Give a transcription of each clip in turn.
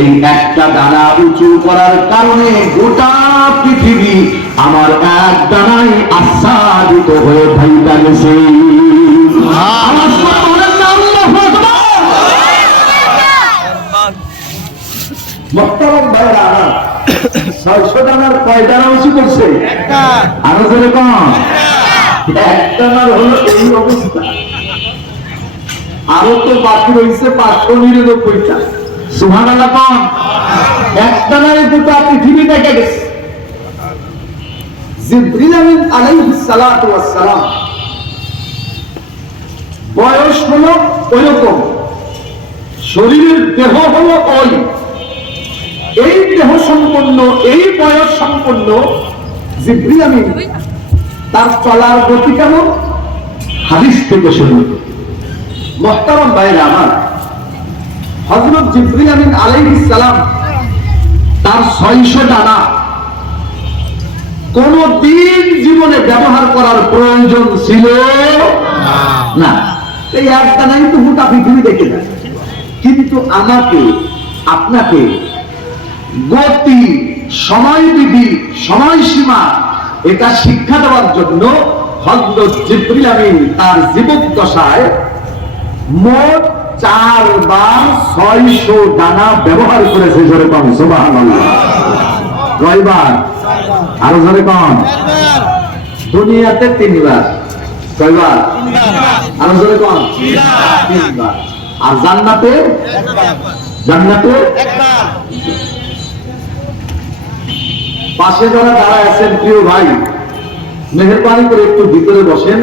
এই একটা দানা উঁচু করার কারণে গোটা পৃথিবী আমার এক দানায় আচ্ছাদিত হয়ে ভাইটা গেছে আওয়াজ করে বলেন না, আল্লাহু আকবার। মোহতারাম ভাইরা আমার, ছয়শো দানার কয় দানা উঁচু করছে? আরও হলো এই অবস্থা। আরও তো বাকি রয়েছে পাঁচশো নিরানব্বইটা। পৃথিবী বয়স হলো ওইরকম শরীরের দেহ হলো ওই এই দেহ সম্পন্ন এই বয়স সম্পন্ন জিব্রিল আমিন তার চলার গতি কেমন? হাদিস থেকে শুরু মোহতারাম ভাইরা আমার হজরত জিব্রিল আমিন আলাইহিস সালাম তার ছয়শো ডানা কোন দিন জীবনে ব্যবহার করার প্রয়োজন ছিল না। এই এক দানাই তো গোটা পৃথিবী দেখে যায়। কিন্তু আমাকে, আপনাকে গতি সময়বিধি সময়সীমা এটা শিক্ষা দেওয়ার জন্য হজরত জিব্রিল আমিন তার জীবদ্দশায় মোট চারবার ছয়শো দানা ব্যবহার করেছে জোরে কম আরও জোরে কম। দুনিয়াতে তিনবার। কয়বার? আরও জোরে কম। তিনবার। আর জান্নাতে? জান্নাতে? পাশে যারা দাঁড়ায় আছেন, প্রিয় ভাই, মেহরবানি করে একটু ভিতরে বসেন।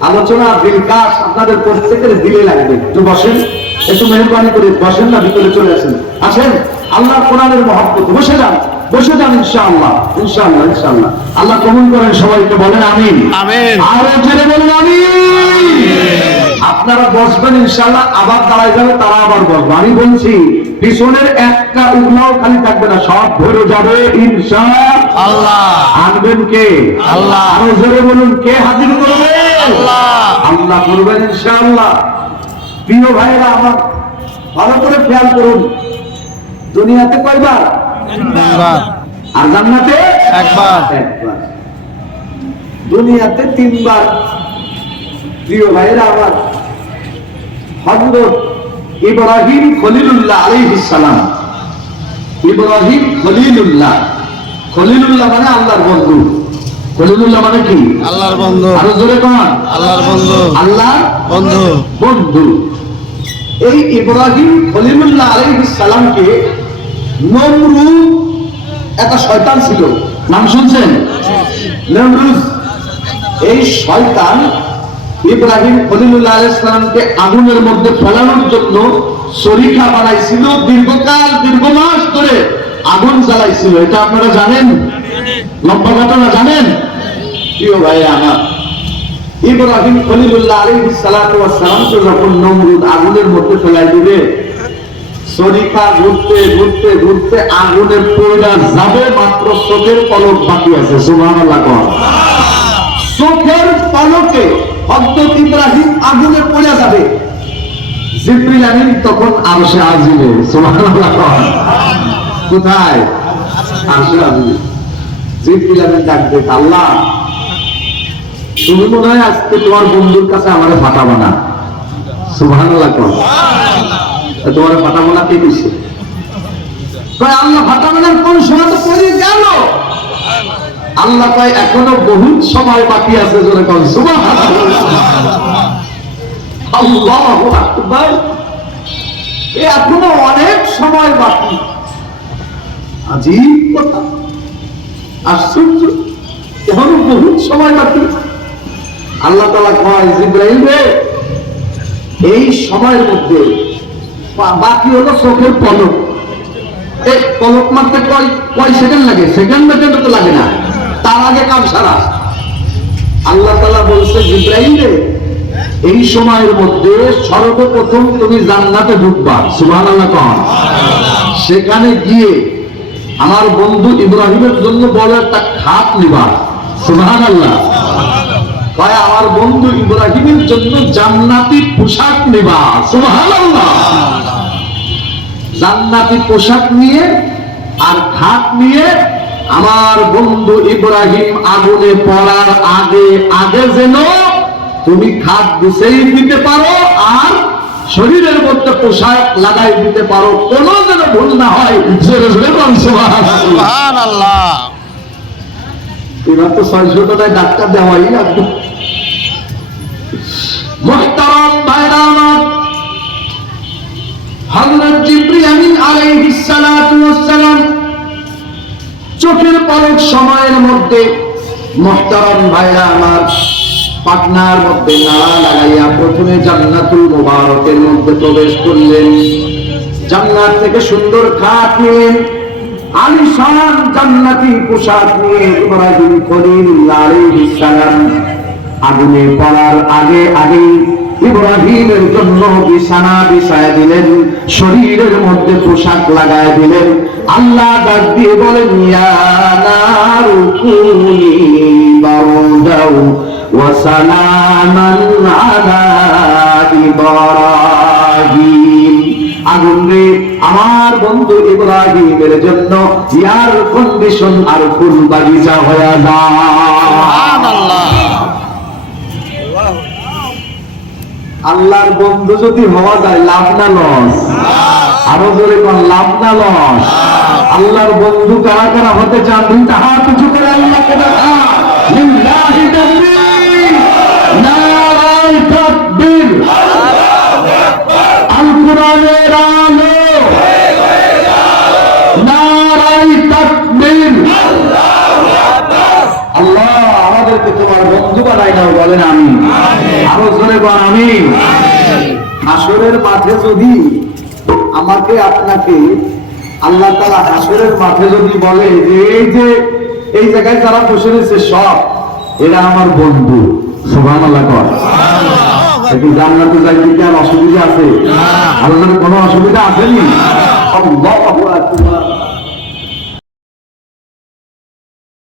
আলোচনা দিল কাশ আপনাদের প্রত্যেকের দিলে লাগবে। একটু বসেন। একটু মেহরবানি করে বসেন না ভিতরে চলে আসেন। আসেন আল্লাহ কোরআনের মহব্বত। বসে যান বসে যান ইনশাআল্লাহ ইনশাআল্লাহ ইনশাআল্লাহ। আল্লাহ কবুল করেন সবাইকে বলেন আমিন। আমিন। আরও জোরে বলুন আমিন। আপনারা বসবেন ইনশাআল্লাহ আবার দাঁড়ায় যাবে তারা আবার বসবে। আমি বলছি পিছনের একটা উগলাও খালি থাকবে না সব ধরে যাবে ইনশা আল্লাহ। আনবেন কে? আল্লাহ। আরও জোরে বলুন কে হাজির করবে? আল্লাহ। আল্লাহ করবেন ইনশাআল্লাহ। প্রিয় ভাইয়েরা আমার ভালো করে খেয়াল করুন। দুনিয়াতে কয়বার? আর জান্নাতে? একবার। একবার। দুনিয়াতে তিনবার। প্রিয় ভাইরা আমার হযরত ইব্রাহিম খলিলুল্লাহ আলাইহিস সালাম। ইব্রাহিম খলিলুল্লাহ। খলিলুল্লাহ মানে আল্লাহর বন্ধু। খলিলুল্লাহ মানে কি? আল্লাহর বন্ধু। আরও জোরে কোন। আল্লাহর বন্ধু। আল্লাহ বন্ধু। বন্ধু। এই ইব্রাহিম খলিলুল্লাহ আলাইহিস সালামকে নমরুদ একটা শয়তান ছিল। নাম শুনছেন? এই শয়তান ইব্রাহিম খলিলুল্লাহ আলাইহিস সালামকে আগুনের মধ্যে ফেলানোর জন্য শরীখা বানাইছিল দীর্ঘকাল, দীর্ঘ মাস ধরে আগুন জ্বালাইছিল। এটা আপনারা জানেন? লম্বা ঘটনা জানেন? প্রিয় ভাই আমার ইব্রাহিম খলিলুল্লাহ আলাইহিস সালাতু ওয়াস সালামকে যখন নমরুদ আগুনের মধ্যে ফেলাই দিবে, শরীফা ঘুরতে ঘুরতে ঘুরতে আগুনে পয়লা যাবে, মাত্র চোখের পলক বাকি আছে কর। চোখের পলকে হযরত ইব্রাহিম আগুনে পড়ে যাবে। জিবরিল আমিন তখন আরশে আজিমে, সুবহানাল্লাহ কোথায়? আরশে আজিমে। জিবরিল আমিন ডাক দেখ আল্লাহ তুমি মনে হয় আজকে তোমার বন্ধুর কাছে আমার ফাটাবো না কর। তোমার ফাটাবো না কে দিছে আল্লাহ ফাটাবো না কোন সময় তো পড়ে গেল। আল্লাহ কয়, এখনও বহুত সময় বাকি আছে জোরে আল্লাহু এ এখনও অনেক সময় বাকি। আজীব কথা। আশ্চর্য। এখনও বহুত সময় বাকি। আল্লাহ তালা কয়, জিব্রাইল রে, এই সময়ের মধ্যে বাকি হলো চোখের পলক। এই পলক মারতে কয় কয় সেকেন্ড লাগে? সেকেন্ড সেকেন্ড তো লাগে না। তার আগে কাম সারা। আল্লাহ তালা বলছে জিব্রাহিম রে, এই সময়ের মধ্যে সর্বপ্রথম তুমি জান্নাতে ঢুকবা। সুবহান আল্লাহ কন। সেখানে গিয়ে আমার বন্ধু ইব্রাহিমের জন্য বড় একটা খাত নিবা। সুবহান আল্লাহ কয় আমার বন্ধু ইব্রাহিমের জন্য জান্নাতি পোশাক নিবা। জান্নাতি পোশাক নিয়ে আর খাট নিয়ে আমার বন্ধু ইব্রাহিম আগুনে পড়ার আগে আগে যেন তুমি খাট গুছেই দিতে পারো আর শরীরের মধ্যে পোশাক লাগাই দিতে পারো। কোনো যেন ভুল না হয়। এবার তো ছয়শো টাকায় ডাক্তার দেওয়াই লাগবে। পলক সময়ের মধ্যে মোহতারাম ভাইরা আমার পাটনার মধ্যে নাড়া লাগাইয়া প্রথমে জান্নাতুল মুবারকের মধ্যে প্রবেশ করলেন। জান্নাত থেকে সুন্দর খাট নিয়ে আলিশান জান্নাতি পোশাক নিয়ে ইব্রাহিম খলিল আলাইহিস সালাম আগুনে পড়ার আগে আগে ইব্রাহিমের জন্য বিছানা বিছায় দিলেন, শরীরের মধ্যে পোশাক লাগায় দিলেন। আল্লাহ ডাক দিয়ে বলেন আগুন রে, আমার বন্ধু ইব্রাহিমের জন্য ইয়ার কন্ডিশন আর ফুল বাগিচা হয়ে যায় সুবহান আল্লাহ আল্লাহর বন্ধু যদি হওয়া যায়, লাভ না লস। আরও জোরে কোন লাভ না লস। আল্লাহর বন্ধু কারা কারা হতে চান? হাত উঁচু করে আল্লাহকে দেখা আমাদেরকে তোমার বন্ধু বানাই নাও বলেন আমি। আরও জোরে বল আমি হাসরের মাঠে যদি আমাকে আপনাকে আল্লাহ তালা হাসরের মাঠে যদি বলে যে এই যে এই জায়গায় যারা বসে রয়েছে সব এরা আমার বন্ধু। সুভান আল্লাহ কর জান্নাতে যাইতে কি আর অসুবিধা আছে? আল্লাহর কোনো অসুবিধা আসেনি? আল্লাহু আকবার।